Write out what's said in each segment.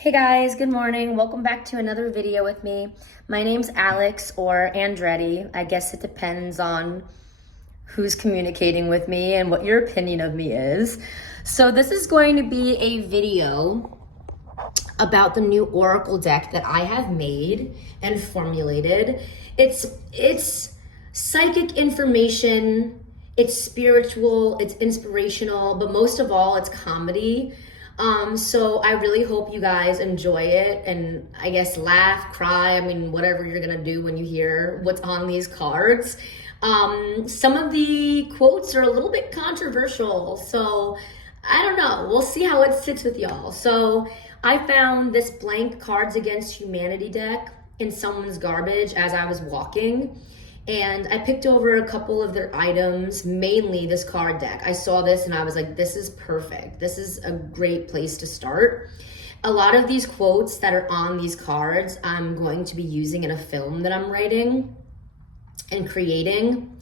Hey guys, good morning. Welcome back to another video with me. My name's Alex or Andretti. I guess it depends on who's communicating with me and what your opinion of me is. So this is going to be a video about the new Oracle deck that I have made and formulated. It's psychic information, it's spiritual, it's inspirational, but most of all, it's comedy. So I really hope you guys enjoy it and I guess laugh, cry, whatever you're gonna do when you hear what's on these cards. Some of the quotes are a little bit controversial, so I don't know. We'll see how it sits with y'all. So I found this blank Cards Against Humanity deck in someone's garbage as I was walking. And I picked over a couple of their items, mainly this card deck. I saw this and I was like, this is perfect. This is a great place to start. A lot of these quotes that are on these cards, I'm going to be using in a film that I'm writing and creating.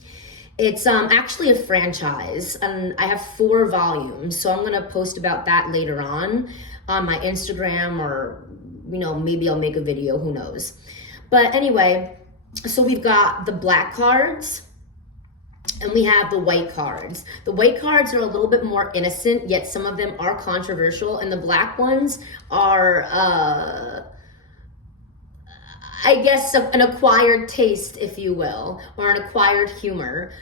It's actually a franchise and I have 4 volumes. So I'm gonna post about that later on my Instagram or, maybe I'll make a video, who knows. But anyway, so we've got the black cards and we have the white cards. The white cards are a little bit more innocent, yet some of them are controversial, and the black ones are, I guess, an acquired taste, if you will, or an acquired humor.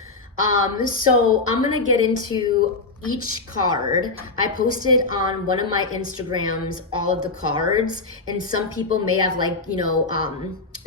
So I'm gonna get into each card. I posted on one of my Instagrams all of the cards, and some people may have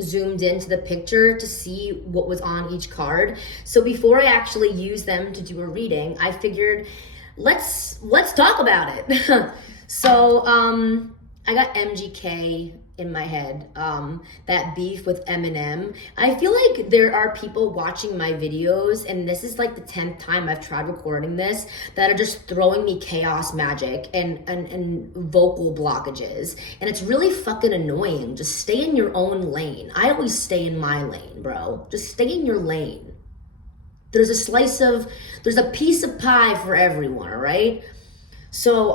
zoomed into the picture to see what was on each card. So before I actually use them to do a reading, I figured let's talk about it. So I got MGK in my head, that beef with Eminem. I feel like there are people watching my videos, and this is like the 10th time I've tried recording this, that are just throwing me chaos magic and vocal blockages. And it's really fucking annoying. Just stay in your own lane. I always stay in my lane, bro. Just stay in your lane. There's a piece of pie for everyone, all right? So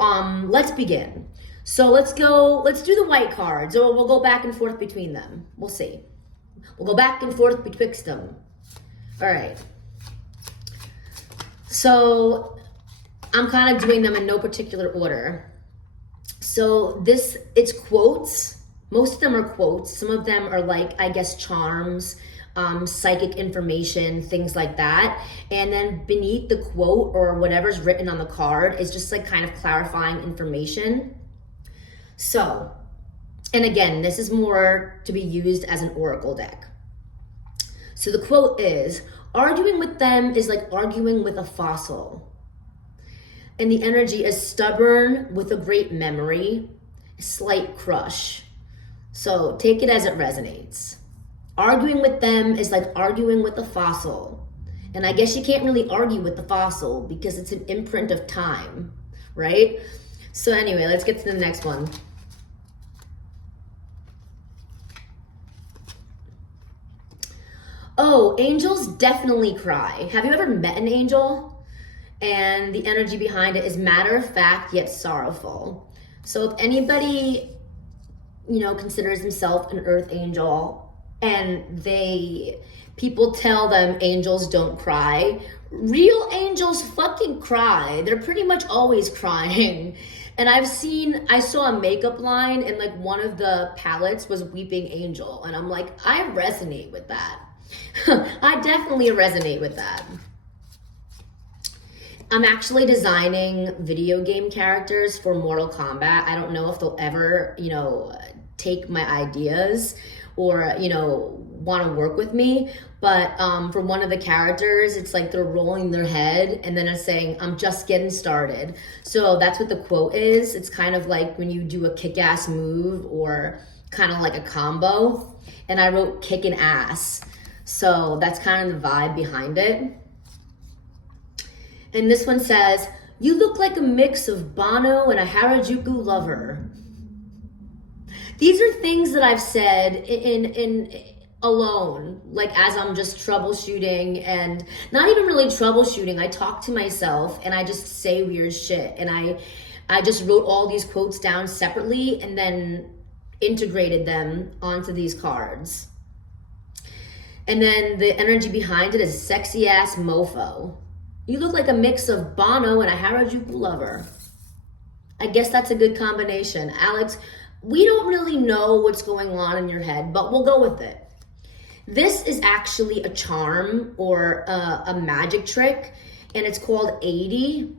let's begin. So let's do the white cards, or we'll go back and forth between them. We'll see. We'll go back and forth betwixt them. All right. So I'm kind of doing them in no particular order. So it's quotes. Most of them are quotes. Some of them are like, I guess, charms, psychic information, things like that. And then beneath the quote or whatever's written on the card is just like kind of clarifying information. So, and again, this is more to be used as an oracle deck. So the quote is, arguing with them is like arguing with a fossil. And the energy is stubborn with a great memory, a slight crush. So take it as it resonates. Arguing with them is like arguing with a fossil. And I guess you can't really argue with the fossil because it's an imprint of time, right? So anyway, let's get to the next one. Oh, angels definitely cry. Have you ever met an angel? And the energy behind it is matter of fact, yet sorrowful. So if anybody, considers himself an earth angel and people tell them angels don't cry, real angels fucking cry. They're pretty much always crying. And I saw a makeup line and like one of the palettes was Weeping Angel. And I'm like, I resonate with that. I definitely resonate with that. I'm actually designing video game characters for Mortal Kombat. I don't know if they'll ever, take my ideas or, want to work with me. But for one of the characters, it's like they're rolling their head and then it's saying, I'm just getting started. So that's what the quote is. It's kind of like when you do a kick-ass move or kind of like a combo. And I wrote kickin' ass. So that's kind of the vibe behind it. And this one says, you look like a mix of Bono and a Harajuku lover. These are things that I've said in alone, like as I'm just troubleshooting, and not even really troubleshooting. I talk to myself and I just say weird shit. And I just wrote all these quotes down separately and then integrated them onto these cards. And then the energy behind it is sexy ass mofo. You look like a mix of Bono and a Harajuku lover. I guess that's a good combination. Alex, we don't really know what's going on in your head, but we'll go with it. This is actually a charm or a magic trick, and it's called 80,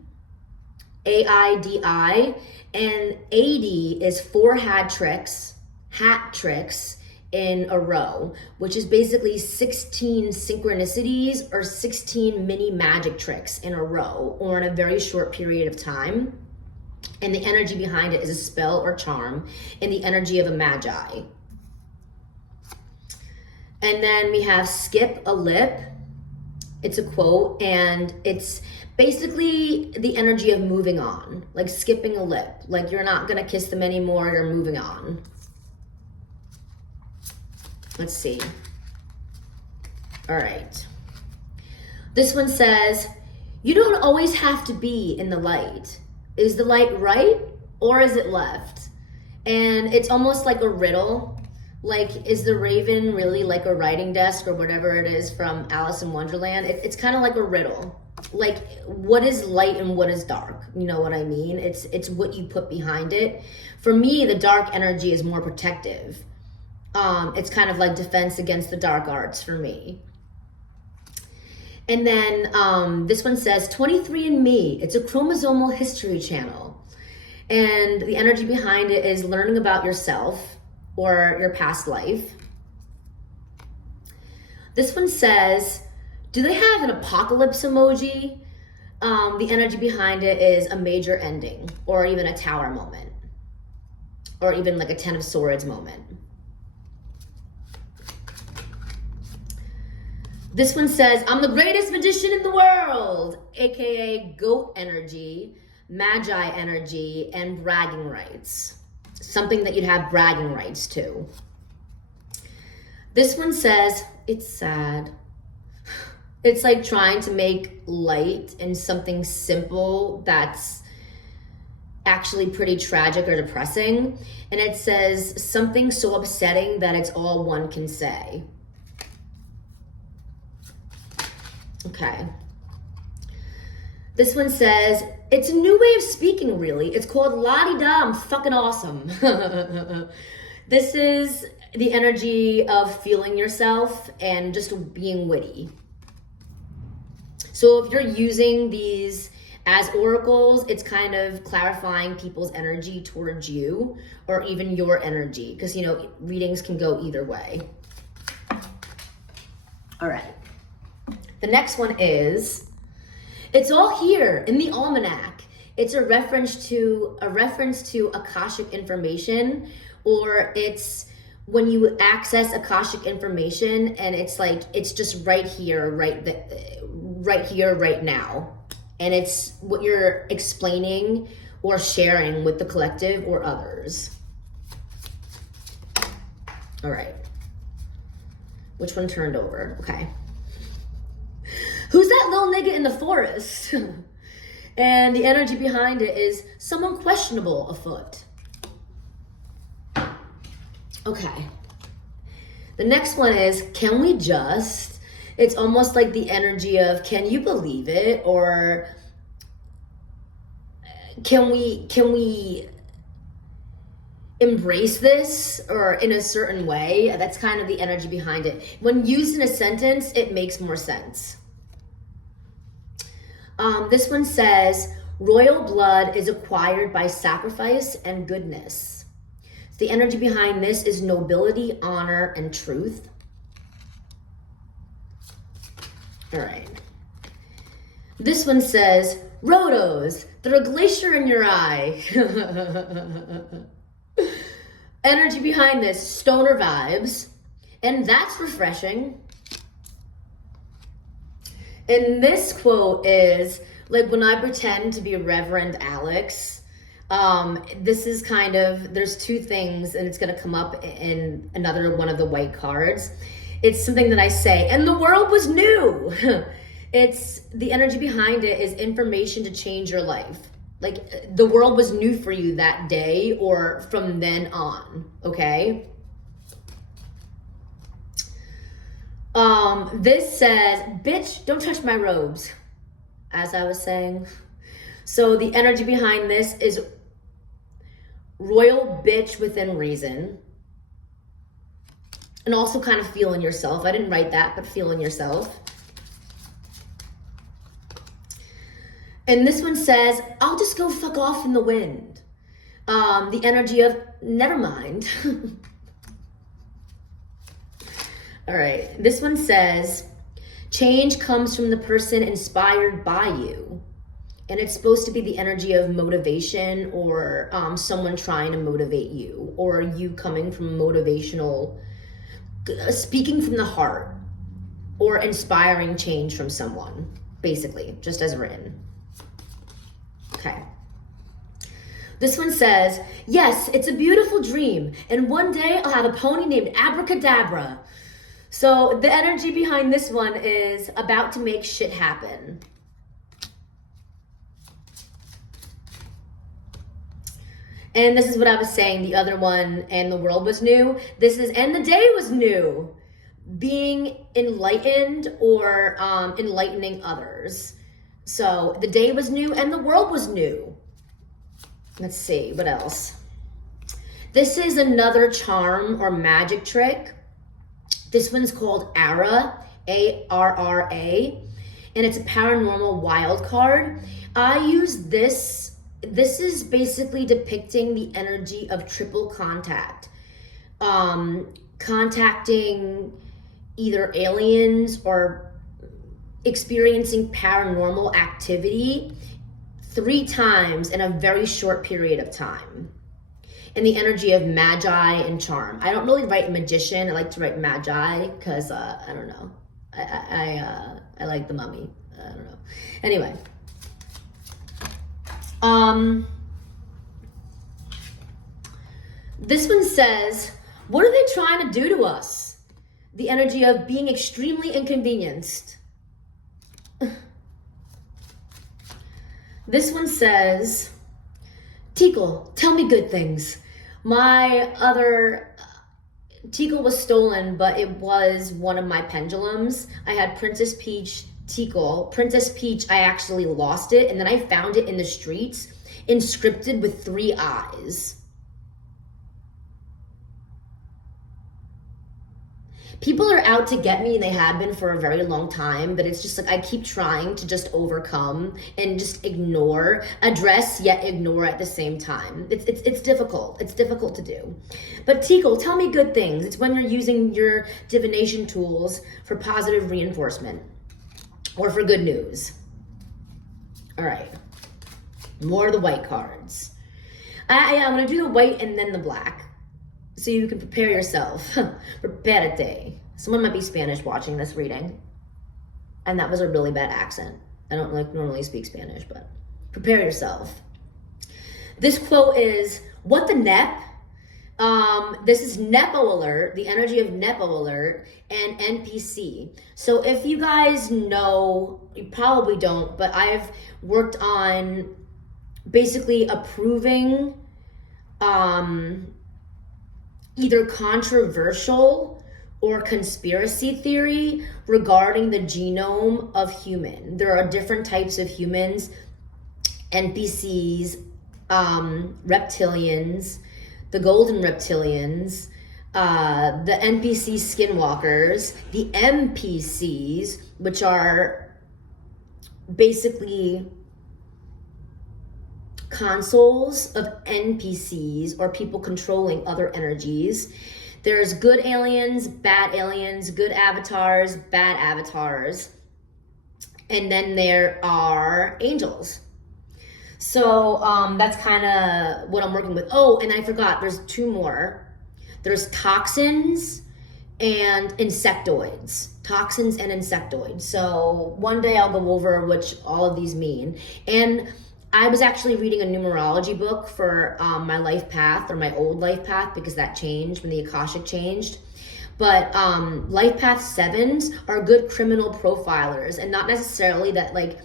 AIDI, and 80 is 4 hat tricks in a row, which is basically 16 synchronicities or 16 mini magic tricks in a row or in a very short period of time. And the energy behind it is a spell or charm in the energy of a magi. And then we have skip a lip. It's a quote, and it's basically the energy of moving on, like skipping a lip, like you're not gonna kiss them anymore, you're moving on. Let's see. All right. This one says, you don't always have to be in the light. Is the light right or is it left? And it's almost like a riddle. Like, is the raven really like a writing desk or whatever it is from Alice in Wonderland? It's kind of like a riddle. Like, what is light and what is dark? You know what I mean? It's what you put behind it. For me, the dark energy is more protective. It's kind of like defense against the dark arts for me. And then this one says 23andMe. It's a chromosomal history channel. And the energy behind it is learning about yourself or your past life. This one says, do they have an apocalypse emoji? The energy behind it is a major ending or even a tower moment or even like a 10 of swords moment. This one says, I'm the greatest magician in the world, AKA goat energy, magi energy, and bragging rights. Something that you'd have bragging rights to. This one says, it's sad. It's like trying to make light in something simple that's actually pretty tragic or depressing. And it says, something so upsetting that it's all one can say. Okay. This one says, it's a new way of speaking, really. It's called la-di-da, I'm fucking awesome. This is the energy of feeling yourself and just being witty. So if you're using these as oracles, it's kind of clarifying people's energy towards you or even your energy, because, you know, readings can go either way. All right. The next one is, it's all here in the almanac. It's a reference to Akashic information, or it's when you access Akashic information and it's like, it's just right here, right here, right now. And it's what you're explaining or sharing with the collective or others. All right. Which one turned over? Okay. Who's that little nigga in the forest? And the energy behind it is someone questionable afoot. Okay. The next one is, can we just? It's almost like the energy of, can you believe it? Or can we embrace this, or in a certain way? That's kind of the energy behind it. When used in a sentence, it makes more sense. This one says, royal blood is acquired by sacrifice and goodness. So the energy behind this is nobility, honor, and truth. All right. This one says, Rhodos, they're a glacier in your eye. Energy behind this, stoner vibes. And that's refreshing. And this quote is, like, when I pretend to be Reverend Alex, this is kind of, there's two things, and it's going to come up in another one of the white cards. It's something that I say, and the world was new. It's the energy behind it is information to change your life. like the world was new for you that day or from then on, okay? This says, bitch, don't touch my robes, as I was saying. So the energy behind this is royal bitch within reason. And also kind of feeling yourself. I didn't write that, but feeling yourself. And this one says, I'll just go fuck off in the wind. The energy of, never mind. All right, this one says, change comes from the person inspired by you. And it's supposed to be the energy of motivation or someone trying to motivate you, or you coming from motivational, speaking from the heart, or inspiring change from someone, basically, just as written. Okay. This one says, yes, it's a beautiful dream, and one day I'll have a pony named Abracadabra. So the energy behind this one is about to make shit happen. And this is what I was saying, the other one, and the world was new. This is, and the day was new. Being enlightened or enlightening others. So the day was new and the world was new. Let's see, what else? This is another charm or magic trick. This one's called Arra, A-R-R-A, and it's a paranormal wild card. I use this. This is basically depicting the energy of triple contact. Contacting either aliens or experiencing paranormal activity 3 times in a very short period of time. And the energy of magi and charm. I don't really write magician. I like to write magi because, I don't know. I like the mummy. I don't know. Anyway. This one says, what are they trying to do to us? The energy of being extremely inconvenienced. This one says, Teakle, tell me good things. My other Teakle was stolen, but it was one of my pendulums. I had Princess Peach Teakle. Princess Peach, I actually lost it, and then I found it in the streets, inscripted with 3 eyes. People are out to get me, and they have been for a very long time, but it's just like I keep trying to just overcome and just ignore, address yet ignore at the same time. It's difficult. It's difficult to do. But Teakle, tell me good things. It's when you're using your divination tools for positive reinforcement or for good news. All right. More of the white cards. I'm going to do the white and then the black. So you can prepare yourself. Prepárate. Someone might be Spanish watching this reading. And that was a really bad accent. I don't normally speak Spanish, but prepare yourself. This quote is, what the Nep? This is Nepo alert, the energy of Nepo alert, and NPC. So if you guys know, you probably don't, but I've worked on basically approving either controversial or conspiracy theory regarding the genome of human. There are different types of humans, NPCs, reptilians, the golden reptilians, the NPC skinwalkers, the MPCs, which are basically consoles of NPCs or people controlling other energies. There's good aliens, good avatars, bad avatars. And then there are angels. So that's kind of what I'm working with. Oh, and I forgot, there's 2 more. There's toxins and insectoids. Toxins and insectoids. So one day I'll go over which all of these mean. And I was actually reading a numerology book for my life path, or my old life path, because that changed when the Akashic changed. But life path 7s are good criminal profilers, and not necessarily that like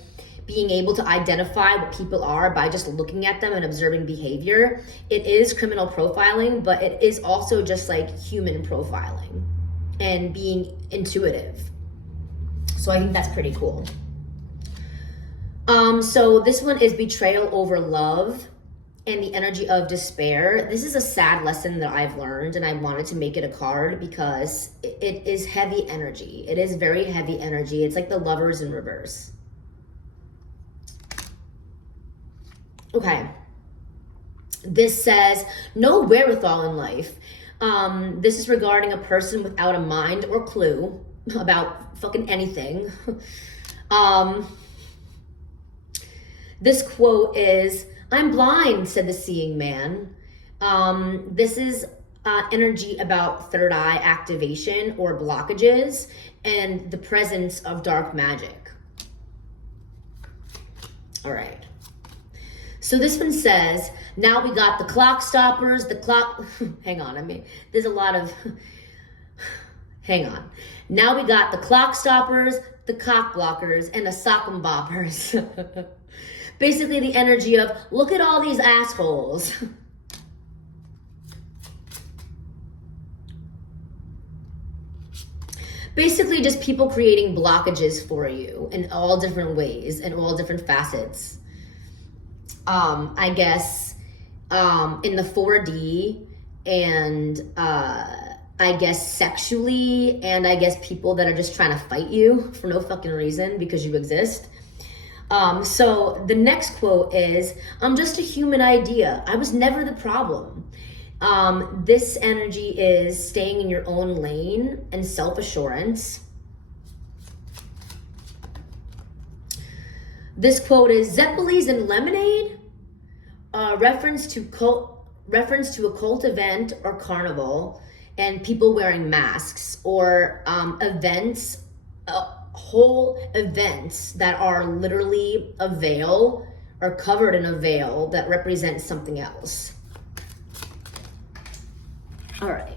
being able to identify what people are by just looking at them and observing behavior. It is criminal profiling, but it is also just like human profiling and being intuitive. So I think that's pretty cool. So this one is betrayal over love and the energy of despair. This is a sad lesson that I've learned, and I wanted to make it a card because it is heavy energy. It is very heavy energy. It's like the Lovers in reverse. Okay. This says, no wherewithal in life. This is regarding a person without a mind or clue about fucking anything. This quote is, I'm blind, said the seeing man. This is energy about third eye activation or blockages and the presence of dark magic. All right. So this one says, now we got the clock stoppers, hang on, there's a lot of, hang on. Now we got the clock stoppers, the cock blockers, and the sock and boppers. Basically the energy of, look at all these assholes. Basically just people creating blockages for you in all different ways, in all different facets. I guess in the 4D and I guess sexually, and I guess people that are just trying to fight you for no fucking reason because you exist. So the next quote is, I'm just a human idea. I was never the problem. This energy is staying in your own lane and self-assurance. This quote is, Zeppelis and lemonade, reference to a cult event or carnival and people wearing masks, or events, whole events that are literally a veil or covered in a veil that represents something else. All right.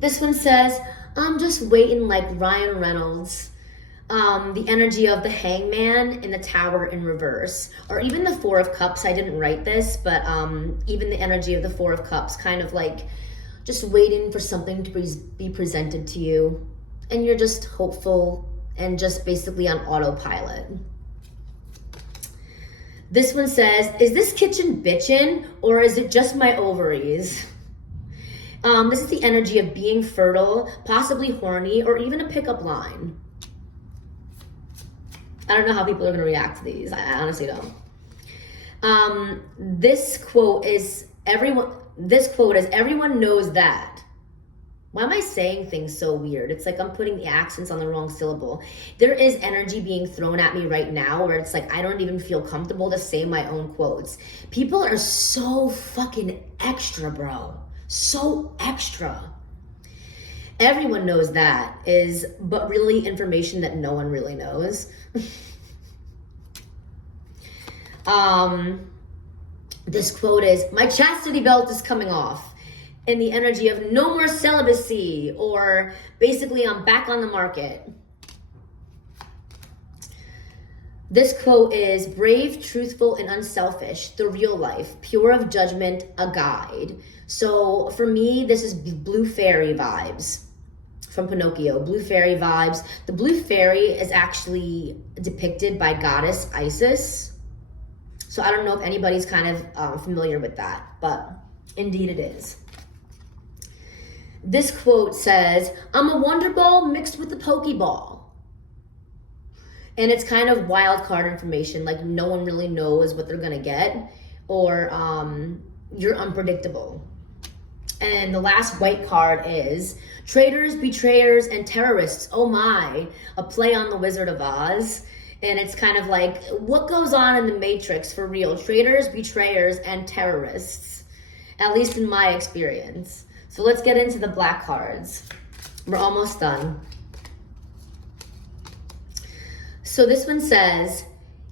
This one says, I'm just waiting like Ryan Reynolds. The energy of the hangman in the tower in reverse, or even the 4 of cups. I didn't write this, but even the energy of the 4 of cups, kind of like just waiting for something to be presented to you, and you're just hopeful and just basically on autopilot. This one says, is this kitchen bitchin' or is it just my ovaries? This is the energy of being fertile, possibly horny, or even a pickup line. I don't know how people are going to react to these. I honestly don't. This quote is, everyone knows that. Why am I saying things so weird? It's like I'm putting the accents on the wrong syllable. There is energy being thrown at me right now where it's like I don't even feel comfortable to say my own quotes. People are so fucking extra, bro. So extra. Everyone knows that but really information that no one really knows. This quote is, my chastity belt is coming off, in the energy of no more celibacy, or basically I'm back on the market. This quote is, brave, truthful, and unselfish, the real life, pure of judgment, a guide. So for me, this is blue fairy vibes from Pinocchio, blue fairy vibes. The blue fairy is actually depicted by goddess Isis. So I don't know if anybody's kind of familiar with that, but indeed it is. This quote says, I'm a Wonder Ball mixed with a Pokeball. And it's kind of wild card information, like no one really knows what they're gonna get, or you're unpredictable. And the last white card is traitors, betrayers, and terrorists. Oh my, a play on the Wizard of Oz. And it's kind of like, what goes on in the Matrix for real? Traitors, betrayers, and terrorists. At least in my experience. So let's get into the black cards. We're almost done. So this one says,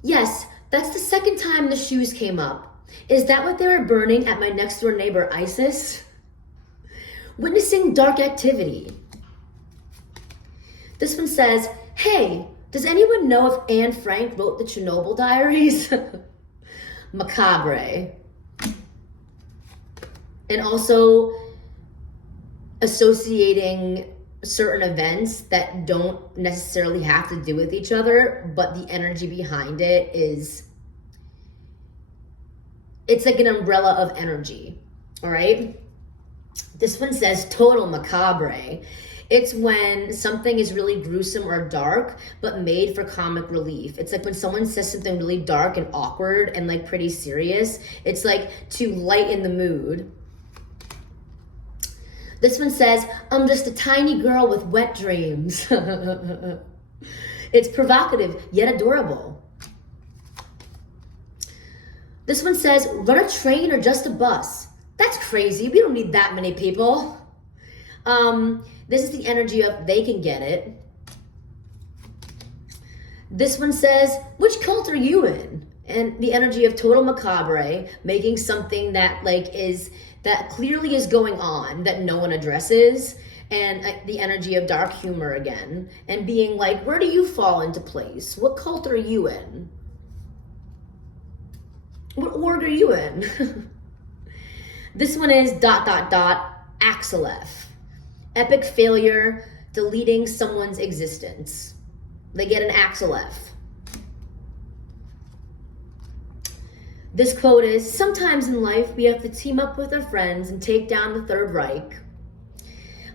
yes, that's the second time the shoes came up. Is that what they were burning at my next door neighbor, Isis? Witnessing dark activity. This one says, hey, does anyone know if Anne Frank wrote the Chernobyl diaries? Macabre. And also associating certain events that don't necessarily have to do with each other, but the energy behind it is, it's like an umbrella of energy, all right? This one says total macabre. It's when something is really gruesome or dark, but made for comic relief. It's like when someone says something really dark and awkward and like pretty serious, it's like to lighten the mood. This one says, I'm just a tiny girl with wet dreams. It's provocative, yet adorable. This one says, run a train or just a bus. That's crazy. We don't need that many people. This is the energy of they can get it. This one says, which cult are you in? And the energy of total macabre, making something that that clearly is going on that no one addresses, and the energy of dark humor again, and being like, where do you fall into place? What cult are you in? What org are you in? This one is ... Axelef. Epic failure, deleting someone's existence. They get an Axelef. This quote is, sometimes in life we have to team up with our friends and take down the Third Reich.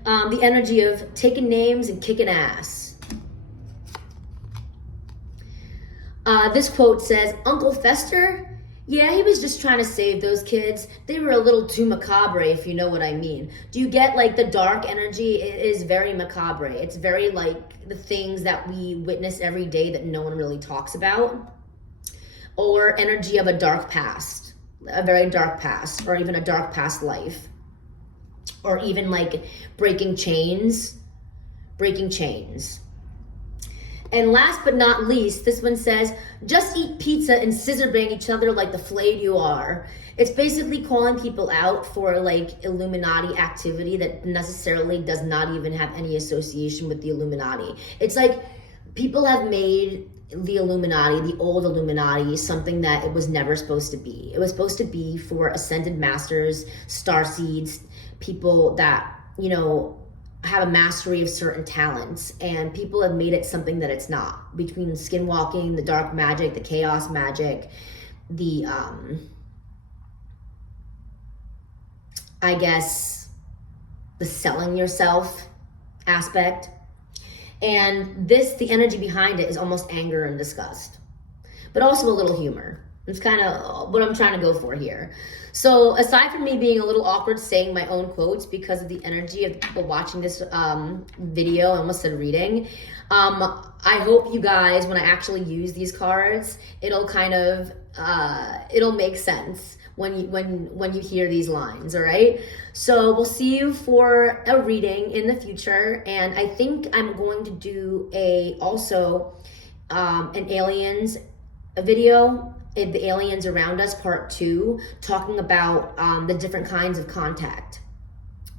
The energy of taking names and kicking ass. This quote says, Uncle Fester? Yeah, he was just trying to save those kids. They were a little too macabre, if you know what I mean. Do you get like the dark energy? It is very macabre. It's very like the things that we witness every day that no one really talks about. Or energy of a dark past, a very dark past, or even a dark past life. Or even like breaking chains. And last but not least, this one says, just eat pizza and scissor bang each other like the flayed you are. It's basically calling people out for like Illuminati activity that necessarily does not even have any association with the Illuminati. It's like people have made the Illuminati, the old Illuminati, something that it was never supposed to be. It was supposed to be for ascended masters, starseeds, people that, you know, have a mastery of certain talents, and people have made it something that it's not. Between skinwalking, the dark magic, the chaos magic, the I guess the selling yourself aspect. And the energy behind it is almost anger and disgust, but also a little humor. It's kind of what I'm trying to go for here. So aside from me being a little awkward saying my own quotes because of the energy of the people watching this video, I almost said reading, I hope you guys, when I actually use these cards, it'll kind of, it'll make sense when you hear these lines, all right? So we'll see you for a reading in the future, and I think I'm going to do an aliens video, the aliens around us, part 2, talking about the different kinds of contact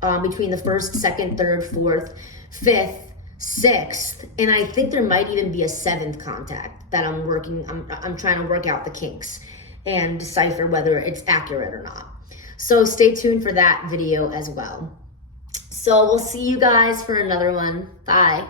between the 1st, 2nd, 3rd, 4th, 5th, 6th, and I think there might even be a 7th contact that I'm trying to work out the kinks and decipher whether it's accurate or not. So stay tuned for that video as well. So we'll see you guys for another one. Bye.